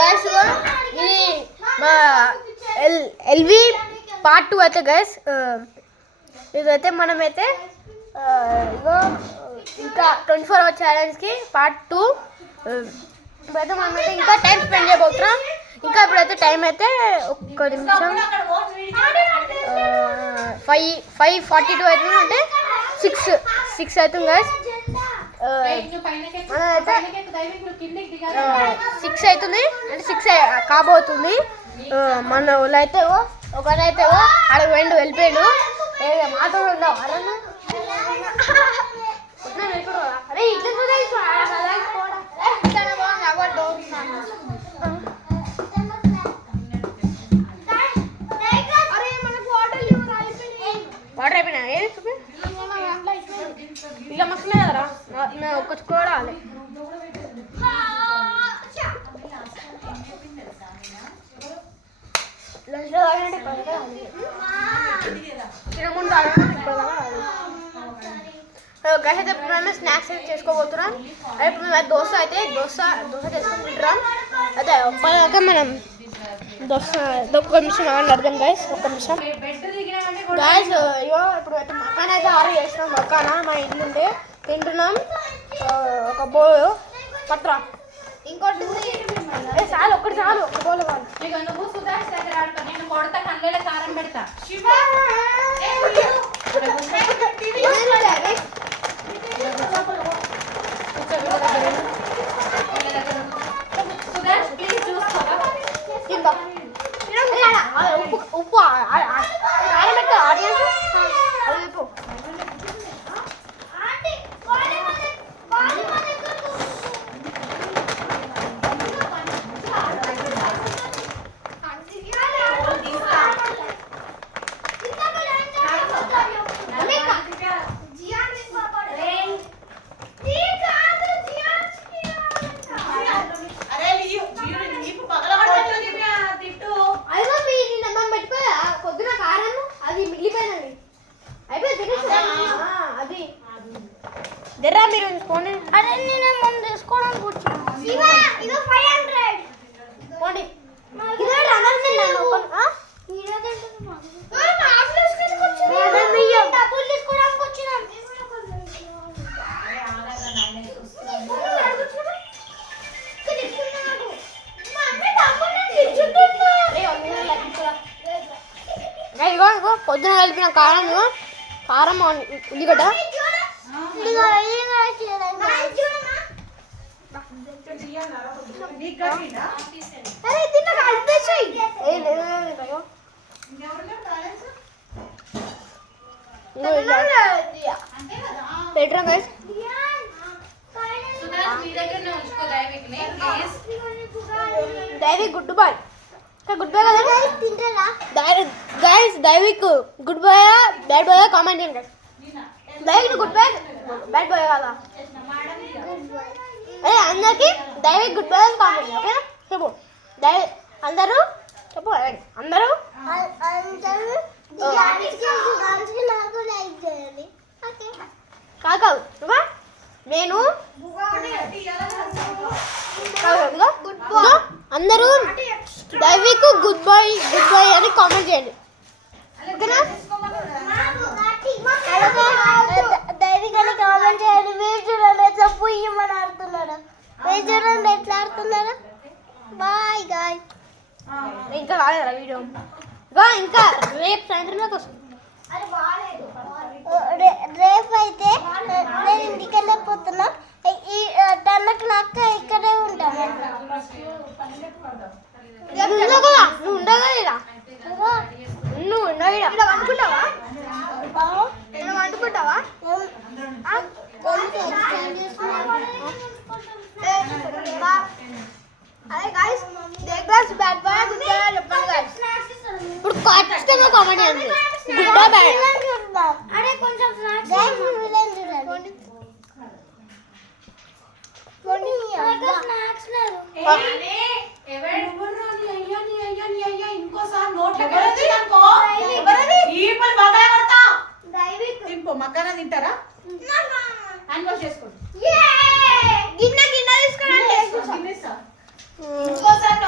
Guys ఇది మా LV part 2 అయితే గైస్. ఇదైతే మనమైతే ఇగో ఇంకా 24 hour ఛాలెంజ్కి పార్ట్ 2 ఇప్పుడైతే మనమైతే ఇంకా టైం స్పెండ్ చేయబోతున్నాం. ఇంకా ఇప్పుడైతే టైం అయితే ఒక్క నిమిషం 5:42 అవుతుంది, అంటే 6 అవుతుంది గైస్. మనమైతే 6 అవుతుంది, అంటే 6 కాబోతుంది. మన వాళ్ళు అయితే ఒకరైతే ఆడ వెళ్ళిపోయాడు. మాట్లాడు అరే ఇట్లా వాటర్ అయిపోయినా ఇలా మస్తున్నా కదరా, ఒక్క కూడా రాలే. తినకుండా గైస్ అయితే మేము స్నాక్స్ అయితే చేసుకోబోతున్నాం. అదే ఇప్పుడు మేము దోశ చేసుకొని తింటున్నాం. అదే ఒక్కదాకా మనం దోశ ఒక్క నిమిషం అర్థం గైస్, ఒక్క నిమిషం గైస్. ఇగో ఇప్పుడు అయితే మకాన్ అయితే ఆర్డర్ చేసినాం. మకానా మా ఇంట్లో ఉంటే తింటున్నాం. ఒక బోల్ పత్ర ఇంకోటి చాలు, ఒక్కటి చాలు, ఒక బోల్ కాదు. ఇక నువ్వు సుధాష్ దగ్గర ఆడుకో, నేను కొడతా కళ్ళ కారం పెడతా. ఉప్పు కారం పెట్ట ఆడియన్స్ చెప్పు. జరా మీరు తీసుకోండి. అరే నేను ముందు తీసుకోవడానికి కూర్చున్నాను. ఇది 500 పోండి. ఇది అనర్సిన్నాను డబ్బులు తీసుకోవడానికి వచ్చినాను. ఇగో పొద్దున కలిపిన కారం, కారం ఉల్లిగడ్డ పెట్టరా guys. Daivik good boy, good boy కదా guys. Daivik good boy bad boy comment చేయండి. Daivik good boy bad boy కదా, అదే అందరికి దైవిక్ గుడ్ బాయ్ కామెంట్. ఓకేనా చెప్పు అందరూ చెప్పు, అందరూ కాదు నేను అందరూ దైవిక్ గుడ్ బాయ్ అని కామెంట్ చేయండి. ఓకేనా దైవిక్ అని కామెంట్ చేయండి. మీరు చూడండి ఎట్లా పుయ్యమని ఆడుతున్నాడు, మీరు చూడండి ఎట్లా ఆడుతున్నాడు. Boy guy. ఇంకా రాలేదా వీడియో? ఇంకా రేపు సాయంత్రం దాకా వస్తుంది. రేపు అయితే నేను ఇంటికి వెళ్ళిపోతున్నా. ఈ 10 o'clock ఇక్కడే ఉంటాను. నువ్వు ఉండగా నువ్వు ఉండగా వండుకుంటావా? వండుకుంటావా? అదే గాయ్స్, దేగ్రాస్ బ్యాడ్ బాయ్ గుడ్ బాయ్ చెప్పండి గాయ్స్. ఇప్పుడు ఖచ్చితంగా కామెంట్ చేయండి గుడ్ బాయ్ బ్యాడ్. అరే కొంచెం స్నాక్స్ విలన్ చూడండి. కొన్ని స్నాక్స్ లేదు. అయ్యా ఇంకోసారి నోట్ ఎవరది అనుకో. ఎవరది ఈపల్ బాగా కొడతా. దైవిక్ తింపో మక్కన తింటారా? హ్యాండ్ వాష్ చేసుకోండి. గిన్నె తీసుకోండి. ఇంకోసారి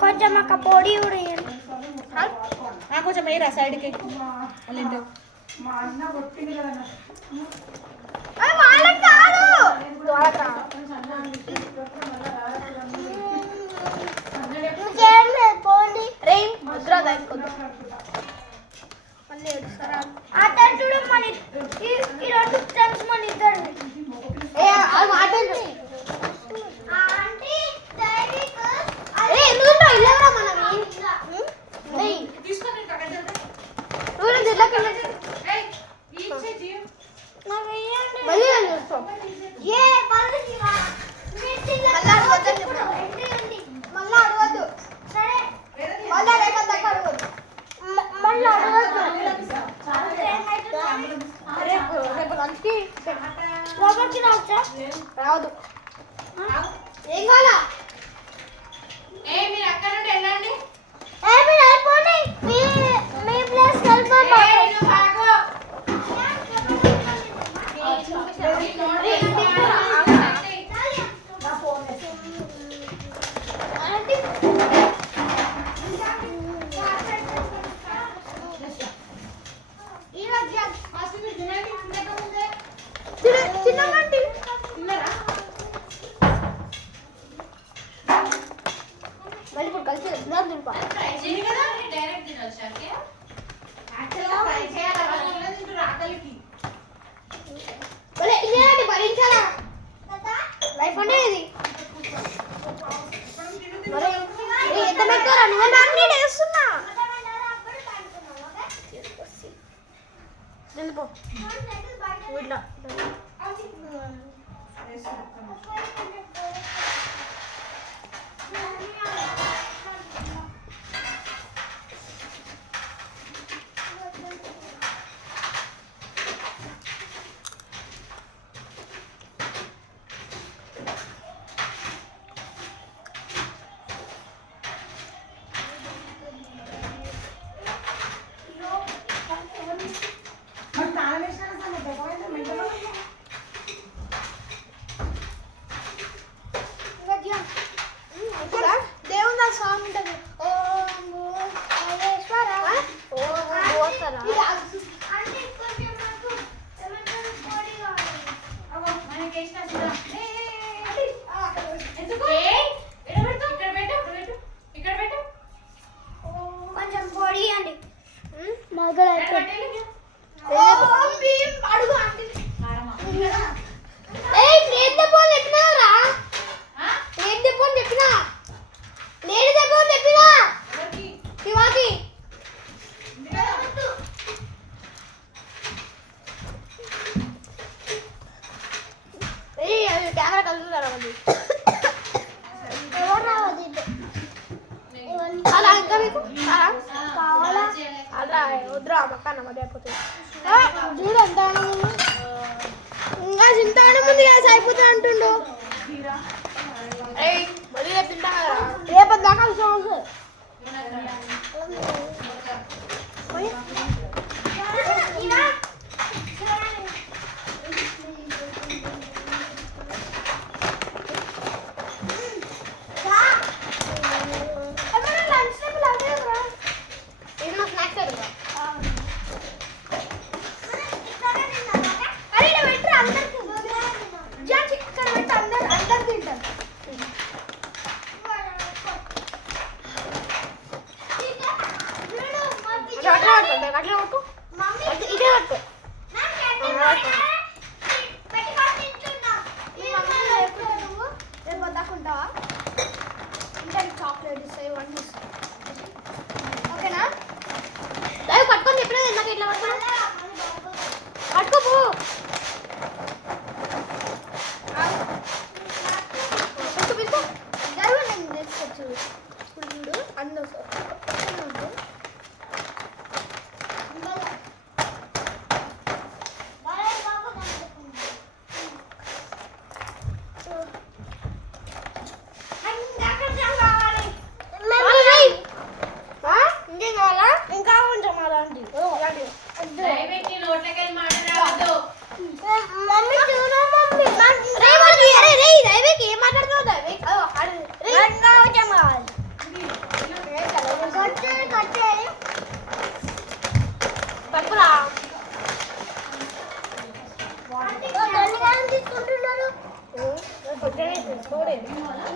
కొంచెం ఒక పొడి కూడా కొంచెం వేయరా సైడ్కి రావద్దు ఏం కావాలా మీరు అక్కడ నుండి వెళ్ళండి లైఫ్ అనేది ఎంత పెట్టారా నువ్వు అన్నీ వేస్తున్నా వెళ్ళిపో వీటిలో దేవుని సాంగ్ ఉంటుంది కొంచెం పొడి అండి అడుగు చెప్పినా లేడు చెప్పినా శివాకి కెమెరా కలుగుతారా మళ్ళీ ఎవరు రావద్దు అలా ఇంకా మీకు కావాలా అలా వద్దురా పక్కన మధ్య అయిపోతుంది చూడు ఎంత ఇంకా చింతాను ముందు గ్యాస్ అయిపోతుంది అంటుండు మళ్ళీ రేపు తింటా రేపు దాకా చాక్లెట్ ఇస్తాయి ఇవన్నీ ఓకేనా దయవు కట్టుకొని చెప్పినా నాకు ఇట్లా కట్టుకోపు నేను తీసుకొచ్చు ఇప్పుడు చూడు అందరూ ఇంకేం కావాలా ఇంకా కొంచెం అలాంటి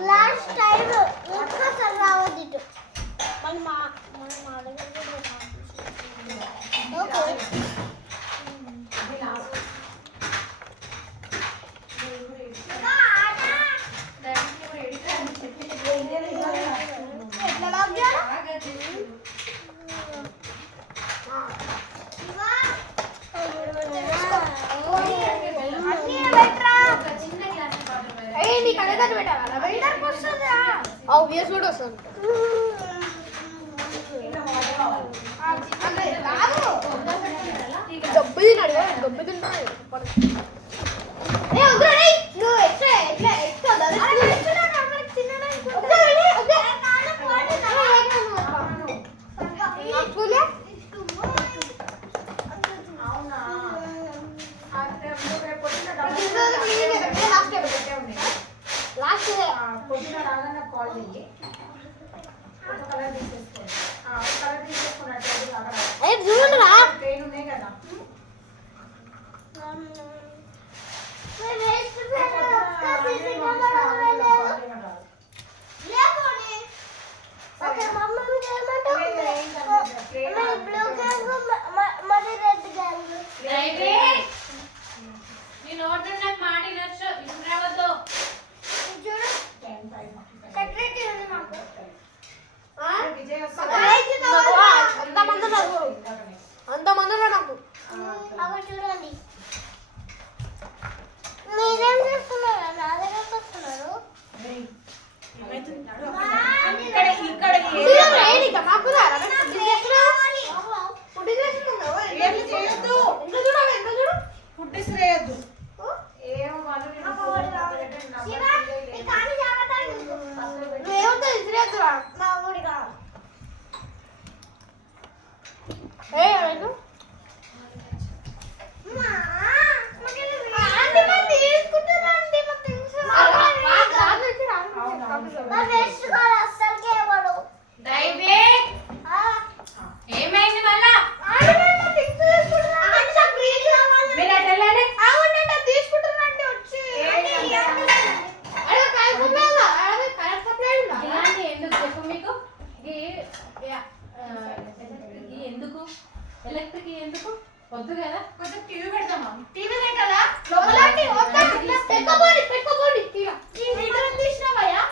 లాస్ట్ టైం ఒక్కసారి రావద్దు మళ్ళీ మా ఓకే ఎట్లా లాగ్ ఆబ్వియస్ కూడా వస్తుంది గబ్బు తిన్నాడు గబ్బు తిన్నాడు నువ్వు ఎట్లా ఎట్లా ఎట్లా లాస్ట్ పొద్దున రాగా నాకు కాల్ చేయి ఒక కలర్ తీసేసుకో కలర్ తీసేసుకున్నట్టు చూడరా ట్రైన్ ఉన్నాయి కదా అంతమందిలో నాకు చూడండి మీరేం చేస్తున్నారు నా దగ్గర వస్తున్నారు ఏమైంది మళ్ళా ఎందుకు ఎలక్ట్రిక్ ఎందుకు వద్దు కదా కొంచెం టీవీ పెడతామా టీవీ పెట్టాలా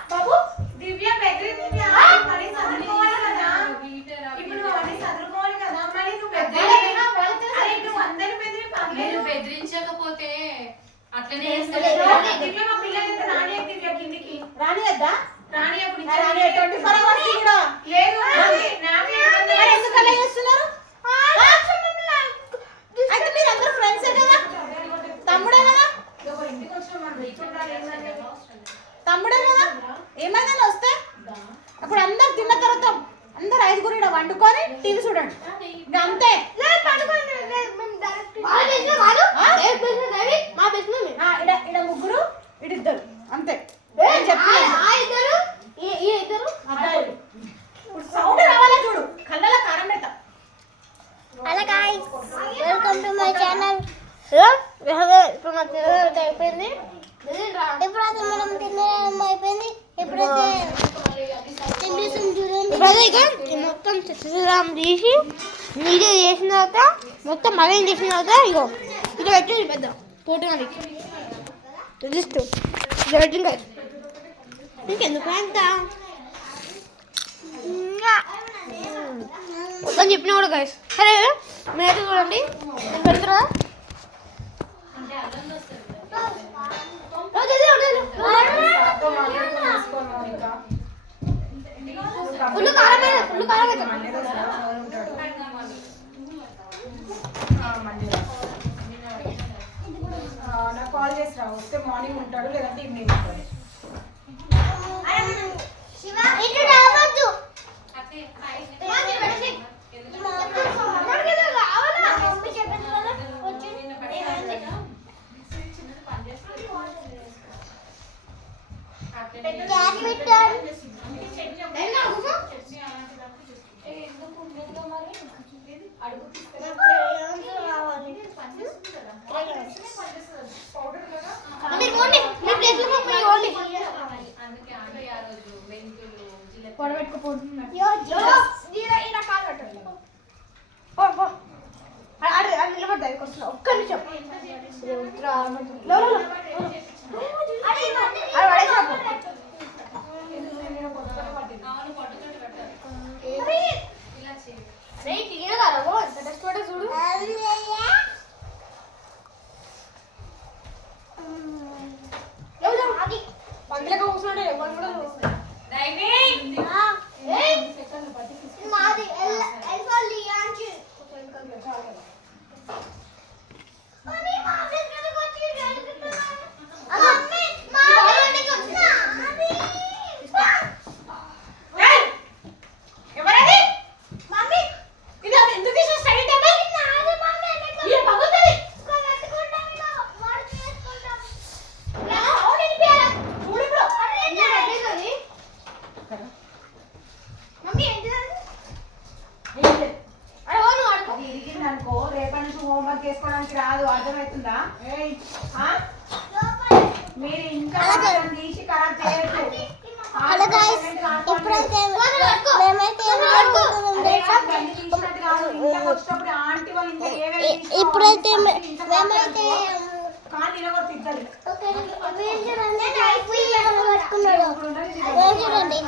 బాబు దివ్య బెదిరి దివ్య మరి చదువుకోవాలి కదా ఇప్పుడు నువ్వు అన్ని చదువుకోవాలి కదా మరి నువ్వు నువ్వు అందరి బెదిరి బెదిరించకపోతే అట్లనే దివ్య మా పిల్లలు ఎంత రాని దివ్య కిందికి రానియద్దా రాని అప్పుడు 24 అవర్స్ కూడా లేదు ఎందుకలా చేస్తున్నారు అయితే మీరు అందరూ ఫ్రెండ్సే కదా తమ్ముడే కదా తమ్ముడే కదా ఏమైనా వస్తే అప్పుడు అందరు తిన్న తర్వాత అందరు 5గురు ఇక్కడ వండుకొని టీవీ చూడండి ఇంకా అంతే ఇక్కడ ముగ్గురు ఇడిద్దరు అంతే సౌండ్ రావాలా చూడు కళ్ళలో కారం పెట్ట hello guys welcome to my channel ఇప్పుడు మా తినడం అయిపోయింది ఎప్పుడైతే మనం తినడం అయిపోయింది ఎప్పుడైతే చూడండి ఇప్పుడైతే ఇక మొత్తం చిత్రం తీసి నీళ్ళు చేసిన తర్వాత మొత్తం మళ్ళీ చేసిన తర్వాత ఇగో ఇది పెట్టి పెద్ద పోటీ తెలుస్తూ ఇది పెట్టింది ఇంకెందుకు అంత మొత్తం చెప్పినా కూడా గైస్ సరే మీరైతే చూడండి నేను పెడతారా ఫుల్ కారం నాకు కాల్ చేసి రా వస్తే మార్నింగ్ ఉంటాడు లేదంటే ఈవినింగ్ ఉంటాడు ఇటు రావద్దు మమ్మీ చెప్పింది కదా వచ్చి క్యాపిటల్ మీరు ఓన్లీ మీ ప్లేస్లో పోయి ఓన్లీ నిలబడతాయి ఒక్క నిమిషం చూడు పందులక కూర్చుంటే ఎవరు కూడా మాది ఎల్ఫాలి యాంచి మమ్మీ మా దగ్గరికి వచ్చి మమ్మీ మా దగ్గరికి వచ్చినా ఎవరది మమ్మీ ఇది ఎందుకు తీసిన స్టడీ టేబుల్ నాది మమ్మీ ఇది పగులుతది కట్టుకుంటాం ఇలా వాడు చేసుకుంటాం అవును ఇనిపియాలా చూడు ఇప్పుడు మమ్మీ ఏంటి అది ఇరిగిందనుకో రేపటి నుంచి హోంవర్క్ చేసుకోవడానికి రాదు అర్థమవుతుందా మీరు ఇంకా తీసి ఖరాబ్ చేయొద్దు హలో గైస్ ఇప్పుడైతే ఇప్పుడైతే మేమైతే కాళ్ళు ఇరగొట్టిద్దరు చూడండి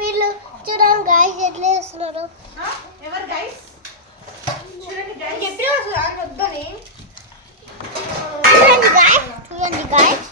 వీళ్ళు చూడండి గాయస్ ఎట్లా చేస్తున్నారు ఎవరు గైస్ చూడండి గైస్ వద్దని చూడండి గాయస్